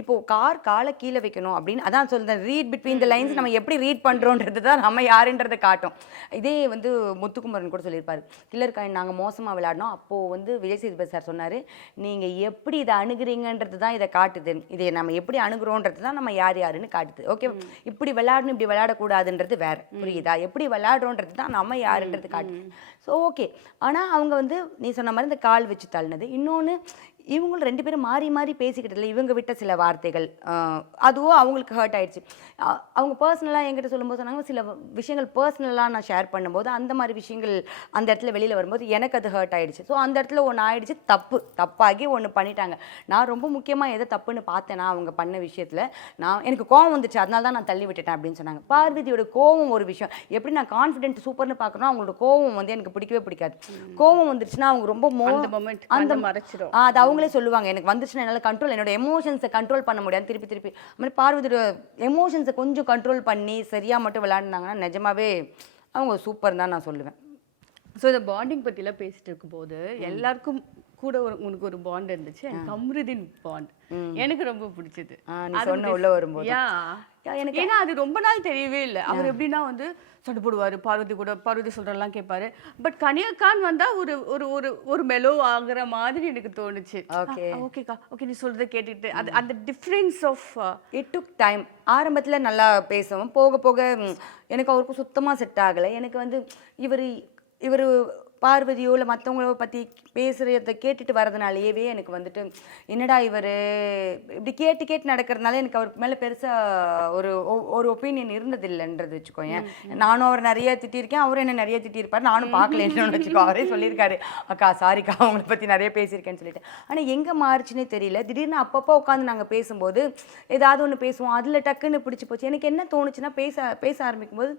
இப்போது காலை கீழே வைக்கணும் அப்படின்னு அதான் சொல்கிறேன். ரீட் பிட்வீன் த லைன்ஸ் நம்ம எப்படி ரீட் பண்ணுறோன்றது தான் நம்ம யாருன்றதை காட்டும். இதே முத்துக்குமரன் கூட சொல்லியிருப்பார். கில்லர் காயின் நாங்கள் மோசமாக விளையாடினோம். அப்போது விஜய் சேதுபதி சார் சொன்னார், நீங்கள் எப்படி இதை அணுகுறீங்கன்றது தான் இதை காட்டுது, இதை நம்ம எப்படி அணுகுறோன்றது தான் நம்ம யாருன்னு காட்டுது. ஓகே, இப்படி விளையாடணும் இப்படி விளையாடக்கூடாதுன்றது வேறு, புரியுதா? எப்படி விளையாடுறோன்றது தான் நம்ம யாருன்றது காட்டு. So okay. ஆனால் அவங்க நீ சொன்ன மாதிரி இந்த கால் வச்சு தள்ளினது. இன்னொன்று இவங்களும் 2 பேரும் மாறி மாறி பேசிக்கிட்டதில்ல இவங்க விட்ட சில வார்த்தைகள் அதுவும் அவங்களுக்கு ஹர்ட் ஆயிடுச்சு. அவங்க பர்சனலாக என்கிட்ட சொல்லும்போது சொன்னாங்க, சில விஷயங்கள் பர்சனலாக நான் ஷேர் பண்ணும்போது அந்த மாதிரி விஷயங்கள் அந்த இடத்துல வெளியில் வரும்போது எனக்கு அது ஹர்ட் ஆயிடுச்சு. ஸோ அந்த இடத்துல ஒன்று ஆயிடுச்சு, தப்பாகி ஒன்று பண்ணிட்டாங்க. நான் ரொம்ப முக்கியமாக எதை தப்புன்னு பார்த்தேன்னா அவங்க பண்ண விஷயத்தில் எனக்கு கோவம் வந்துச்சு, அதனால தான் நான் தள்ளி விட்டுட்டேன் அப்படின்னு சொன்னாங்க. பார்வதியோட கோவம் ஒரு விஷயம். எப்படி நான் கான்ஃபிடென்ட் சூப்பர்னு பார்க்கணும், அவங்களோட கோவம் வந்து எனக்கு பிடிக்கவே பிடிக்காது. கோவம் வந்துருச்சுன்னா அவங்க ரொம்ப அந்த மறைச்சிடும். அது அவங்களே சொல்லுவாங்க, எனக்கு வந்துச்சுன்னா என்னால் கண்ட்ரோல், என்னோட எமோஷன்ஸை கண்ட்ரோல் பண்ண முடியாது. திருப்பி அது மாதிரி பார்வதியோட எமோஷன்ஸை கொஞ்சம் கண்ட்ரோல் பண்ணி சரியாக மட்டும் விளையாடுனாங்கன்னா நிஜமாவே அவங்க சூப்பர் தான் நான் சொல்லுவேன். ஸோ இந்த பாண்டிங் பற்றிலாம் பேசிட்டு இருக்கும்போது எல்லாருக்கும் கூட உனக்கு ஒரு பாண்ட் இருந்துச்சு, கம்ருதீன் பாண்ட் எனக்கு ரொம்ப பிடிச்சது. நீ சொன்ன உள்ள வரும்போது எனக்கு ஏன்னா அது ரொம்ப நாள் தெரியவே இல்லை. அவர் எப்படின்னா வந்து சண்டை போடுவார், பார்வதி சொல்றதெல்லாம் கேட்பாரு. பட் கனியக்கான் வந்தா ஒரு ஒரு ஒரு ஒரு மெலோ ஆகுற மாதிரி எனக்கு தோணுச்சு. ஓகேக்கா, ஓகே நீ சொல்றதை கேட்டுட்டு அது அந்த difference of it took time. ஆரம்பத்தில் நல்லா பேசுவோம், போக போக எனக்கு அவருக்கும் சுத்தமாக செட் ஆகலை. எனக்கு வந்து இவர் பார்வதியோ இல்லை மற்றவங்களோ பற்றி பேசுகிறத கேட்டுட்டு வரதுனாலேயே எனக்கு வந்துட்டு என்னடா இவர் இப்படி கேட்டு நடக்கிறதுனால எனக்கு அவருக்கு மேலே பெருசாக ஒரு ஒப்பீனியன் இருந்ததில்லைன்றது வச்சுக்கோங்க. நானும் அவர் நிறைய திட்டியிருக்கேன், அவரும் என்ன நிறைய திட்டியிருப்பார், நானும் பார்க்கலன்னு வச்சுக்கோ. அவரே சொல்லியிருக்காரு, அக்கா சாரிக்கா அவங்கள பற்றி நிறைய பேசியிருக்கேன்னு சொல்லிட்டு. ஆனால் எங்கே மாறுச்சுன்னே தெரியல. திடீர்னு அப்பப்போ உட்காந்து நாங்கள் பேசும்போது ஏதாவது ஒன்று பேசுவோம், அதில் டக்குன்னு பிடிச்சி போச்சு. எனக்கு என்ன தோணுச்சுன்னா பேச ஆரம்பிக்கும் போது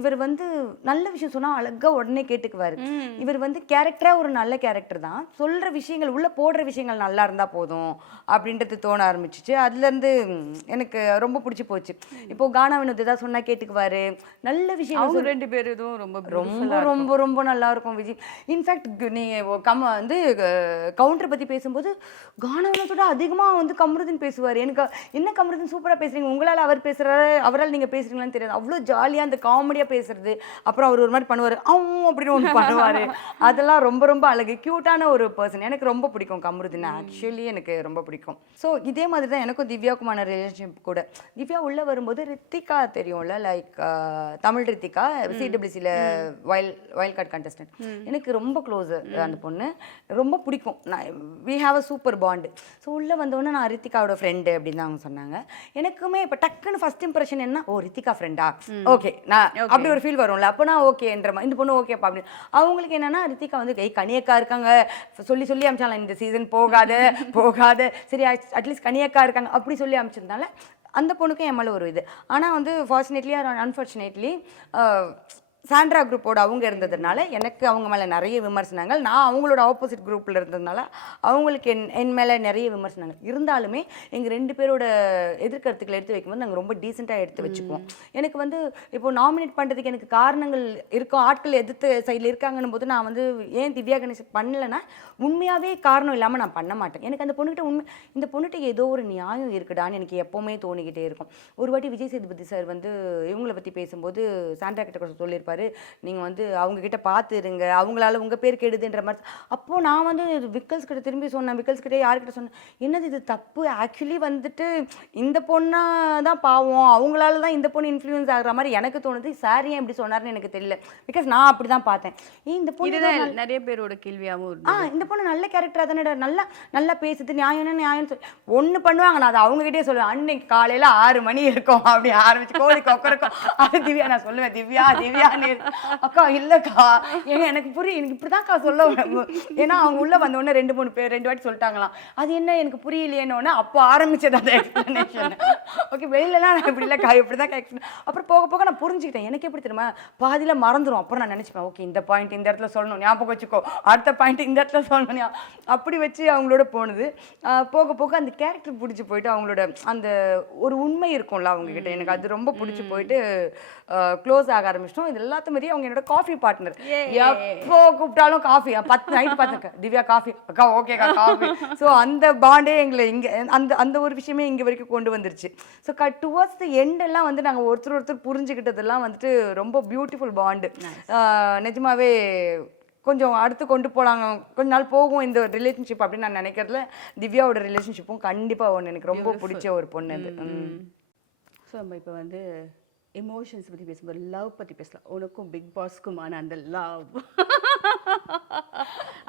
இவர் வந்து நல்ல விஷயம் சொன்னால் அழகாக உடனே கேட்டுக்குவார். இவர் வந்து கேரக்டராக ஒரு நல்ல கேரக்டர் தான், சொல்கிற விஷயங்கள் உள்ளே போடுற விஷயங்கள் நல்லா இருந்தால் போதும் அப்படின்றது தோண ஆரம்பிச்சிச்சு. அதுலேருந்து எனக்கு ரொம்ப பிடிச்சி போச்சு. இப்போது கானா வினோத் ஏதாவது சொன்னால் கேட்டுக்குவார், நல்ல விஷயம். அவங்க 2 பேரும் இதுவும் ரொம்ப ரொம்ப ரொம்ப ரொம்ப நல்லா இருக்கும் விஜய். இன்ஃபேக்ட் நீங்கள் வந்து கவுண்டரை பற்றி பேசும்போது கானா வினோத்தோட அதிகமாக வந்து கம்ருதீன் பேசுவார். எனக்கு என்ன கம்ருதீன் சூப்பராக பேசுகிறீங்க, உங்களால் அவர் பேசுகிறாரு, அவரால் நீங்கள் பேசுகிறீங்களான்னு தெரியாது. அவ்வளோ ஜாலியாக அந்த காமெடியாக பேசுறது. அப்புறம் அவர் ஒரு மாதிரி பண்ணுவார், அப்படின்னு ஒன்று பண்ணுவார். அதெல்லாம் ரொம்ப ரொம்ப அழகு, க்யூட்டான ஒரு பர்சன். எனக்கு ரொம்ப பிடிக்கும் கம்ருதீன், ஆக்சுவலி எனக்கு ரொம்ப பிடிக்கும். ஸோ இதே மாதிரி தான் எனக்கும் திவ்யாவுக்குமான ரிலேஷன்ஷிப் கூட. திவ்யா உள்ளே வரும்போது ரித்திகா தெரியும்ல, லைக் தமிழ் ரித்திகா, சிடபிள்யூசியில் வைல்ட் கார்டு கண்டஸ்டன்ட். எனக்கு ரொம்ப க்ளோஸு அந்த பொண்ணு, ரொம்ப பிடிக்கும். We have a super band. So உள்ளே வந்தோடனே நான் ரித்திகாவோட ஃப்ரெண்டு அப்படின்னு தான் அவங்க சொன்னாங்க. எனக்குமே இப்போ டக்குன்னு ஃபர்ஸ்ட் இம்ப்ரெஷன் என்ன, ஓ ரித்திகா ஃப்ரெண்டா, ஓகே நான் அப்படி ஒரு ஃபீல் வரும்ல, அப்போ நான் ஓகேன்ற மாதிரி, இந்த பொண்ணு ஓகேப்பா அப்படின்னு. அவங்களுக்கு என்னன்னா ரித்திகா வந்து கனியக்கா இருக்காங்க சொல்லி அமிச்சாங்களா, இந்த சீசன் போகாத சரி அட்லீஸ்ட் கனியக்கா இருக்காங்க அப்படி சொல்லி அமிச்சிருந்தால அந்த பொண்ணுக்கும் என் மேலே ஒரு இது. ஆனால் வந்து ஃபார்ச்சுனேட்லி ஆர் அன்ஃபார்ச்சுனேட்லி சாண்ட்ரா குரூப்போட அவங்க இருந்ததுனால எனக்கு அவங்க மேலே நிறைய விமர்சனங்கள், நான் அவங்களோட ஆப்போசிட் குரூப்பில் இருந்ததுனால அவங்களுக்கு என் மேலே நிறைய விமர்சனங்கள் இருந்தாலுமே எங்கள் 2 பேரோட எதிர்கருத்துக்களை எடுத்து வைக்கும்போது நாங்கள் ரொம்ப டீசெண்டாக எடுத்து வச்சுக்குவோம். எனக்கு வந்து இப்போ நாமினேட் பண்ணுறதுக்கு எனக்கு காரணங்கள் இருக்கும், ஆட்கள் எதிர்த்து சைடில் இருக்காங்கன்னு போது நான் வந்து ஏன் திவ்யா கணேசன் பண்ணலைன்னா உண்மையாகவே காரணம் இல்லாமல் நான் பண்ண மாட்டேன். எனக்கு அந்த பொண்ணுகிட்ட இந்த பொண்ணுகிட்ட ஏதோ ஒரு நியாயம் இருக்குடான்னு எனக்கு எப்போவுமே தோணிக்கிட்டே இருக்கும். ஒரு வாட்டி விஜய் சேதுபதி சார் வந்து இவங்களை பற்றி பேசும்போது சாண்ட்ரா கிட்ட கூட சொல்லியிருப்பாரு, நீங்கள் வந்து அவங்கக்கிட்ட பார்த்து இருங்க, அவங்களால உங்கள் பேர் கெடுதுன்ற மாதிரி. அப்போது நான் வந்து விக்கல்ஸ் கிட்ட திரும்பி சொன்னேன், விக்கல்ஸ் கிட்டே யார்கிட்ட சொன்னேன், என்னது இது தப்பு, ஆக்சுவலி வந்துட்டு இந்த பொண்ணா தான் பாவம், அவங்களால தான் இந்த பொண்ணு இன்ஃப்ளூயன்ஸ் ஆகிற மாதிரி எனக்கு தோணுது. சார் ஏன் இப்படி சொன்னார்னு எனக்கு தெரியல, பிகாஸ் நான் அப்படி தான் பார்த்தேன். இந்த பொண்ணு நிறைய பேரோட கேள்வியாகவும் இந்த பொண்ணு நல்ல கேரக்டராக தானே, நல்லா பேசுது, நியாயம் சொல்லி ஒன்று பண்ணுவாங்க. நான் அதை அவங்ககிட்டே சொல்லுவேன், அன்னைக்கு காலையில் 6 மணி இருக்கும் அப்படி ஆரம்பிச்சு கோழி கொக்கருக்கும், அது திவ்யா நான் சொல்லுவேன், திவ்யான்னு அக்கா இல்லக்கா எனக்கு புரியும், எனக்கு இப்படிதான்க்கா சொல்ல. ஏன்னா அவங்க உள்ள வந்தோடனே 2-3 பேர் 2 வாட்டி சொல்லிட்டாங்களாம், அது என்ன எனக்கு புரியலையேன்னு. அப்போ ஆரம்பிச்சது அந்த எக்ஸ்பிளனேஷன். ஓகே வெளியிலலாம் நான் இப்படி இல்லைக்கா இப்படிதான் எக்ஸ்பிளன். அப்புறம் போக நான் புரிஞ்சுக்கிட்டேன். எனக்கு எப்படி தெரியுமா, பாதியில் மறந்துடும். அப்புறம் நான் நினச்சிப்பேன், ஓகே இந்த பாயிண்ட் இந்த இடத்துல சொல்லணும், ஞாபகம் வச்சுக்கோ, அடுத்த பாயிண்ட் இந்த இடத்துல சொல்லணும், அப்படி வச்சு அவங்களோட போனது. போக அந்த கேரக்டர் பிடிச்சி போயிட்டு அவங்களோட அந்த ஒரு உண்மை இருக்கும்ல அவங்கக்கிட்ட, எனக்கு அது ரொம்ப பிடிச்சி போயிட்டு க்ளோஸ் ஆக ஆரம்பிச்சிட்டோம். இது எல்லாத்த மாதிரியே அவங்க என்னோட காஃபி பார்ட்னர், எப்போ கூப்பிட்டாலும் காஃபி 10 நைட் பார்த்துருக்கேன், திவ்யா காஃபி அக்கா ஓகேக்கா காஃபி. ஸோ அந்த பாண்டே எங்களை இங்கே அந்த ஒரு விஷயமே இங்கே வரைக்கும் கொண்டு வந்துருச்சு. ஸோ டுவர்ட்ஸ் தி எண்டெல்லாம் வந்து நாங்கள் ஒருத்தர் புரிஞ்சுக்கிட்டதெல்லாம் வந்துட்டு ரொம்ப பியூட்டிஃபுல் பாண்டு. நிஜமாவே கொஞ்சம் அடுத்து கொண்டு போகலாங்க, கொஞ்ச நாள் போகும் இந்த ரிலேஷன்ஷிப் அப்படின்னு நான் நினைக்கிறதுல திவ்யாவோட ரிலேஷன்ஷிப்பும் கண்டிப்பாக ஒன்று எனக்கு ரொம்ப பிடிச்ச ஒரு பொண்ணு அது. ஸோ நம்ம இப்போ வந்து எமோஷன்ஸ் பற்றி பேசும்போது லவ் பற்றி பேசலாம். உனக்கும் பிக் பாஸ்க்குமான அந்த லவ்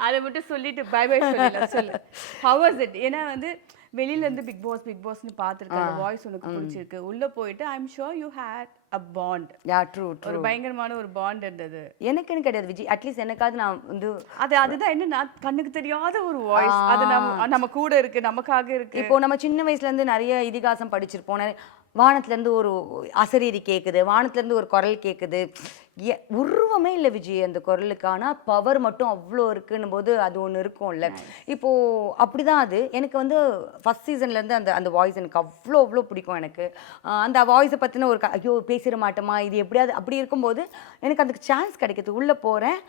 அதை மட்டும் சொல்லிட்டு பை பை சொல்லு how was it ஏன்னா வந்து வெளியில இருந்து பிக் பாஸ்னு பார்த்துருக்க வாய்ஸ் உனக்கு பிடிச்சிருக்கு உள்ள போயிட்டு I am sure you had a bond yeah true ஒரு பயங்கரமான ஒரு பாண்ட் இருந்தது எனக்குன்னு கிடையாது விஜய், அட்லீஸ்ட் எனக்காவது நான் வந்து அதுதான் என்னன்னா கண்ணுக்கு தெரியாத ஒரு வாய்ஸ் அது நம்ம கூட இருக்கு, நமக்காக இருக்கு. இப்போ நம்ம சின்ன வயசுல இருந்து நிறைய இதிகாசம் படிச்சிருப்போம், வானத்துல இருந்து ஒரு அசரீரி கேக்குது, வானத்துல இருந்து ஒரு குரல் கேக்குது, உருவமே இல்லை விஜய் அந்த குரலுக்கு, ஆனால் பவர் மட்டும் அவ்வளோ இருக்குன்னும் போது அது ஒன்று இருக்கும்ல. இப்போது அப்படிதான் அது எனக்கு வந்து ஃபஸ்ட் சீசன்லேருந்து அந்த வாய்ஸ் எனக்கு அவ்வளோ பிடிக்கும். எனக்கு அந்த வாய்ஸை பற்றின ஒரு ஐயோ பேசிட மாட்டோமா இது எப்படியாவது அப்படி இருக்கும்போது எனக்கு அதுக்கு சான்ஸ் கிடைக்கிது. உள்ளே போகிறேன்,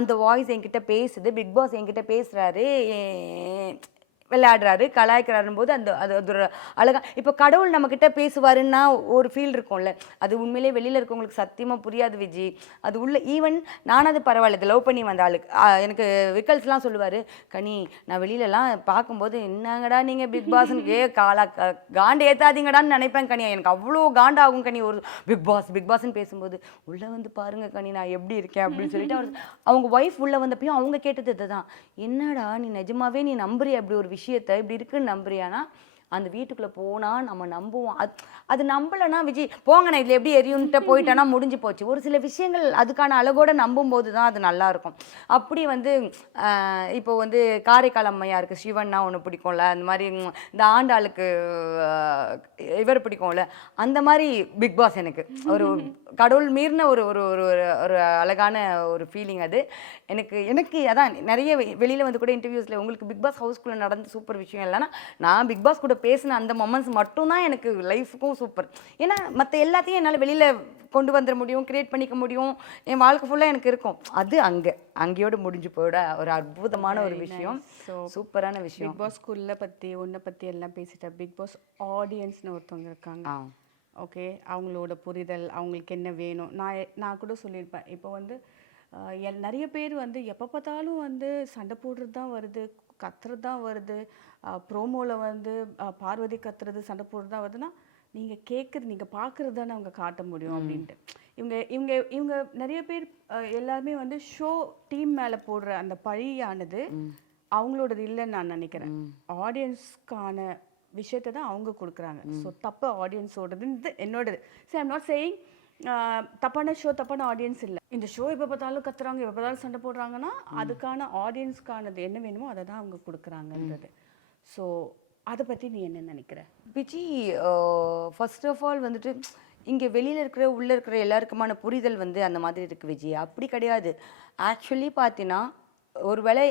அந்த வாய்ஸ் என்கிட்ட பேசுது, பிக் பாஸ் என்கிட்ட பேசுகிறாரு, விளையாடுறாரு, கலாய்க்கிறாருன்னு போது அது ஒரு அழகா. இப்போ கடவுள் நம்மக்கிட்ட பேசுவாருன்னா ஒரு ஃபீல் இருக்கும்ல, அது உண்மையிலே வெளியில் இருக்கவங்களுக்கு சத்தியமாக புரியாது விஜி. அது உள்ள ஈவன் நானாவது பரவாயில்ல, இது லவ் பண்ணி வந்த ஆளுக்கு எனக்கு விக்கல்ஸ்லாம் சொல்லுவார், கனி நான் வெளியிலலாம் பார்க்கும்போது என்னங்கடா நீங்கள் பிக் பாஸ்ன்னு காண்டு ஏற்றாதீங்கடான்னு நினைப்பேன் கனி. எனக்கு அவ்வளோ காண்டாகும் கனி ஒரு பிக் பாஸ்ன்னு பேசும்போது. உள்ளே வந்து பாருங்க கனி நான் எப்படி இருக்கேன் அப்படின்னு சொல்லிட்டு அவங்க ஒய்ஃப் உள்ளே வந்தப்பையும் அவங்க கேட்டது இதுதான், என்னடா நீ நிஜமாவே நீ நம்புறிய அப்படி ஒரு விஷயத்தை இப்படி இருக்குன்னு நம்புறியானா? அந்த வீட்டுக்குள்ளே போனால் நம்ம நம்புவோம், அது நம்பலைன்னா விஜய் போங்க நான் இதில் எப்படி எரியுன்ட்டு போயிட்டேன்னா முடிஞ்சு போச்சு. ஒரு சில விஷயங்கள் அதுக்கான அழகோடு நம்பும்போது தான் அது நல்லாயிருக்கும். அப்படி வந்து இப்போ வந்து காரைக்கால் அம்மையாருக்கு சிவன்னா ஒன்று பிடிக்கும்ல, அந்த மாதிரி இந்த ஆண்டாளுக்கு இவர் பிடிக்கும்ல, அந்த மாதிரி பிக் பாஸ் எனக்கு ஒரு கடவுள் மீறின ஒரு ஒரு ஒரு அழகான ஒரு ஃபீலிங் அது எனக்கு அதான் நிறைய வெளியில் வந்து கூட இன்டர்வியூஸில் உங்களுக்கு பிக் பாஸ் ஹவுஸ்குள்ளே நடந்த சூப்பர் விஷயம் இல்லைன்னா நான் பிக் பாஸ் கூட பேசின அந்த மொமெண்ட்ஸ் மட்டும்தான் எனக்கு லைஃபுக்கும் சூப்பர். ஏன்னா மற்ற எல்லாத்தையும் என்னால் வெளியில் கொண்டு வந்துட முடியும், கிரியேட் பண்ணிக்க முடியும், என் வாழ்க்கை ஃபுல்லாக எனக்கு இருக்கும். அது அங்கேயோடு முடிஞ்சு போயிட ஒரு அற்புதமான ஒரு விஷயம், சூப்பரான விஷயம். பிக் பாஸ் ஸ்கூலில் பற்றி ஒன்றை பற்றி எல்லாம் பேசிட்டேன். பிக் பாஸ் ஆடியன்ஸ்னு ஒருத்தவங்க இருக்காங்க, ஓகே, அவங்களோட புரிதல், அவங்களுக்கு என்ன வேணும். நான் கூட சொல்லியிருப்பேன், இப்போ வந்து நிறைய பேர் வந்து எப்போ பார்த்தாலும் வந்து சண்டை போடுறது தான் வருது, கத்துறது தான் வருது, ப்ரோமோவில் வந்து பார்வதி கத்துறது சண்டை போடுறது தான் வருதுன்னா நீங்கள் பார்க்குறது தானே அவங்க காட்ட முடியும் அப்படின்ட்டு. இவங்க நிறைய பேர் எல்லாருமே வந்து ஷோ டீம் மேலே போடுற அந்த பழியானது அவங்களோடது இல்லைன்னு நான் நினைக்கிறேன். ஆடியன்ஸ்க்கான விஷயத்தை தான் அவங்க கொடுக்குறாங்க. ஸோ தப்பு ஆடியன்ஸோடது என்னோடது. சரி, ஐம் நாட் சேயிங் தப்பான ஷோ தப்பான ஆடியன்ஸ் இல்லை. இந்த ஷோ எப்போ பார்த்தாலும் கத்துறாங்க, எப்போ பார்த்தாலும் சண்டை போடுறாங்கன்னா அதுக்கான ஆடியன்ஸ்க்கானது என்ன வேணுமோ அதை தான் அவங்க கொடுக்குறாங்கன்றது. ஸோ அதை பற்றி நீ என்ன நினைக்கிற விஜி? ஃபர்ஸ்ட் ஆஃப் ஆல் வந்துட்டு இங்கே வெளியில் இருக்கிற உள்ளே இருக்கிற எல்லாருக்குமான புரிதல் வந்து அந்த மாதிரி இருக்குது விஜி. அப்படி கிடையாது. ஆக்சுவலி பார்த்தீங்கன்னா ஒரு வேளை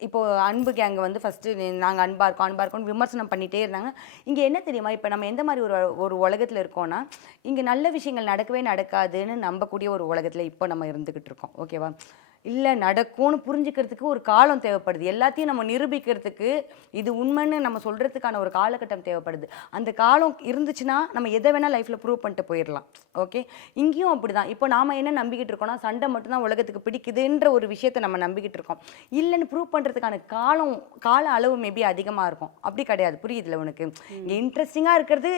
இப்போது அன்பு கேங்க வந்து ஃபஸ்ட்டு நாங்கள் அன்பாக இருக்கோம்னு விமர்சனம் பண்ணிகிட்டே இருந்தாங்க. இங்கே என்ன தெரியுமா, இப்போ நம்ம எந்த மாதிரி ஒரு உலகத்தில் இருக்கோன்னா, இங்கே நல்ல விஷயங்கள் நடக்கவே நடக்காதுன்னு நம்பக்கூடிய ஒரு உலகத்தில் இப்போ நம்ம இருந்துக்கிட்டு இருக்கோம், ஓகேவா? இல்லை நடக்கும்னு புரிஞ்சுக்கிறதுக்கு ஒரு காலம் தேவைப்படுது. எல்லாத்தையும் நம்ம நிரூபிக்கிறதுக்கு இது உண்மைன்னு நம்ம சொல்கிறதுக்கான ஒரு காலகட்டம் தேவைப்படுது. அந்த காலம் இருந்துச்சுன்னா நம்ம எதை வேணால் லைஃப்பில் ப்ரூவ் பண்ணிட்டு போயிடலாம், ஓகே? இங்கேயும் அப்படி தான். இப்போ நாம் என்ன நம்பிக்கிட்டு இருக்கோம்னா சண்டை மட்டும்தான் உலகத்துக்கு பிடிக்குதுன்ற ஒரு விஷயத்தை நம்ம நம்பிக்கிட்டு இருக்கோம். இல்லைன்னு ப்ரூவ் பண்ணுறதுக்கான கால அளவு மேபி அதிகமாக இருக்கும். அப்படி கிடையாது, புரியுதுல உனக்கு? இன்ட்ரெஸ்டிங்காக இருக்கிறது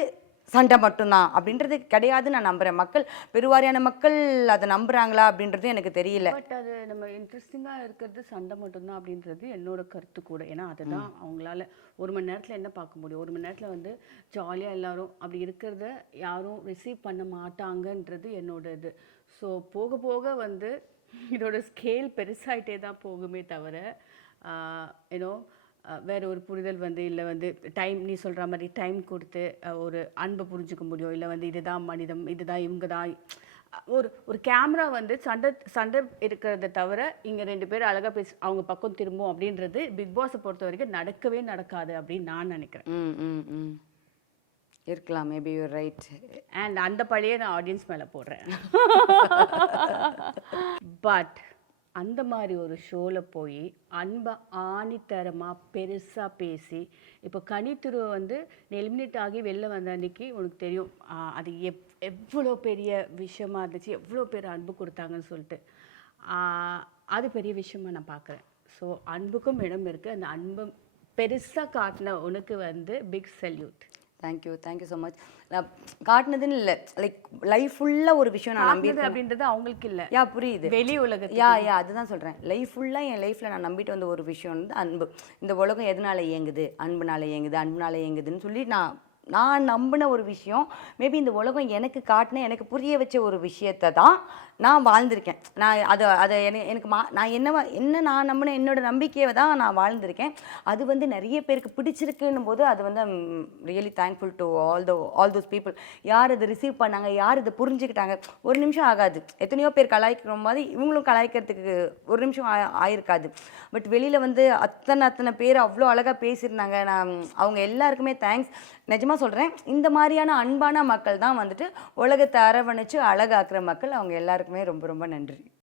சண்டை மட்டும்தான் அப்படின்றது கிடையாது நான் நம்புகிறேன். மக்கள் பெருவாரியான மக்கள் அதை நம்புகிறாங்களா அப்படின்றது எனக்கு தெரியல. பட் அது நம்ம இன்ட்ரெஸ்டிங்காக இருக்கிறது சண்டை மட்டும்தான் அப்படின்றது என்னோட கருத்து கூட. ஏன்னா அதுதான் அவங்களால ஒரு மணி நேரத்தில் என்ன பார்க்க முடியும். ஒரு மணி நேரத்தில் வந்து ஜாலியாக எல்லாரும் அப்படி இருக்கிறத யாரும் ரிசீவ் பண்ண மாட்டாங்கன்றது என்னோட இது. ஸோ போக போக வந்து இதோட ஸ்கேல் பெருசாகிட்டே தான் போகுமே தவிர ஏன்னோ வேறு ஒரு புரிதல் வந்து இல்லை வந்து டைம் நீ சொல்கிற மாதிரி டைம் கொடுத்து ஒரு அன்பை புரிஞ்சுக்க முடியும். இல்லை வந்து இதுதான் மனிதம், இதுதான் இவங்க தான். ஒரு கேமரா வந்து சண்டை இருக்கிறத தவிர இங்கே 2 பேர் அழகாக பேசி அவங்க பக்கம் திரும்பும் அப்படின்றது பிக் பாஸை பொறுத்த வரைக்கும் நடக்கவே நடக்காது அப்படின்னு நான் நினைக்கிறேன். இருக்கலாம், மேபி யூ ரைட். அண்ட் அந்த பழைய நான் ஆடியன்ஸ் மேலே போடுறேன். பட் அந்த மாதிரி ஒரு ஷோவில் போய் அன்பை ஆணித்தரமாக பெருசாக பேசி இப்போ கனித்துருவை வந்து எலிமினேட் ஆகி வெளில வந்த அன்றைக்கி உனக்கு தெரியும் அது எவ்வளோ பெரிய விஷயமா இருந்துச்சு, எவ்வளோ பேர் அன்பு கொடுத்தாங்கன்னு சொல்லிட்டு. அது பெரிய விஷயமா நான் பார்க்குறேன். ஸோ அன்புக்கும் இடம் இருக்குது. அந்த அன்பை பெருசாக காட்டின உனக்கு வந்து big salute. Thank you so much. நான் காட்டினதுன்னு இல்லை, லைக் லைஃப் ஃபுல்லாக ஒரு விஷயம் நான் காட்டுனது நம்பியிருக்கேன். அப்படின்றது அவங்களுக்கு இல்ல, யா புரியுது. வெளி உலகத்துக்கு. யா அதுதான் சொல்கிறேன். லைஃப் ஃபுல்லாக என் லைஃப்பில் நான் நம்பிட்டு வந்த ஒரு விஷயம் வந்து அன்பு. இந்த உலகம் எதனால இயங்குது, அன்புனால இயங்குதுன்னு சொல்லி நான் நம்பின ஒரு விஷயம். மேபி இந்த உலகம் எனக்கு காட்டின, எனக்கு புரிய வச்ச ஒரு விஷயத்தை தான் நான் வாழ்ந்திருக்கேன். நான் அதை எனக்கு நான் நான் நம்பின என்னோட நம்பிக்கையை தான் நான் வாழ்ந்திருக்கேன். அது வந்து நிறைய பேருக்கு பிடிச்சிருக்குன்னும் போது அது வந்து really thankful to all those people. யார் அதை ரிசீவ் பண்ணாங்க, யார் இதை புரிஞ்சுக்கிட்டாங்க. ஒரு நிமிஷம் ஆகாது. எத்தனையோ பேர் கலாய்க்கிற மாதிரி இவங்களும் கலாய்க்கிறதுக்கு ஒரு நிமிஷம் ஆயிருக்காது. பட் வெளியில் வந்து அத்தனை பேர் அவ்வளோ அழகாக பேசியிருந்தாங்க. நான் அவங்க எல்லாருக்குமே தேங்க்ஸ். நிஜமாக சொல்கிறேன், இந்த மாதிரியான அன்பான மக்கள் தான் வந்துட்டு உலகத்தை அரவணைச்சு அழகாக்குற மக்கள். அவங்க எல்லாருக்குமே ரொம்ப ரொம்ப நன்றி.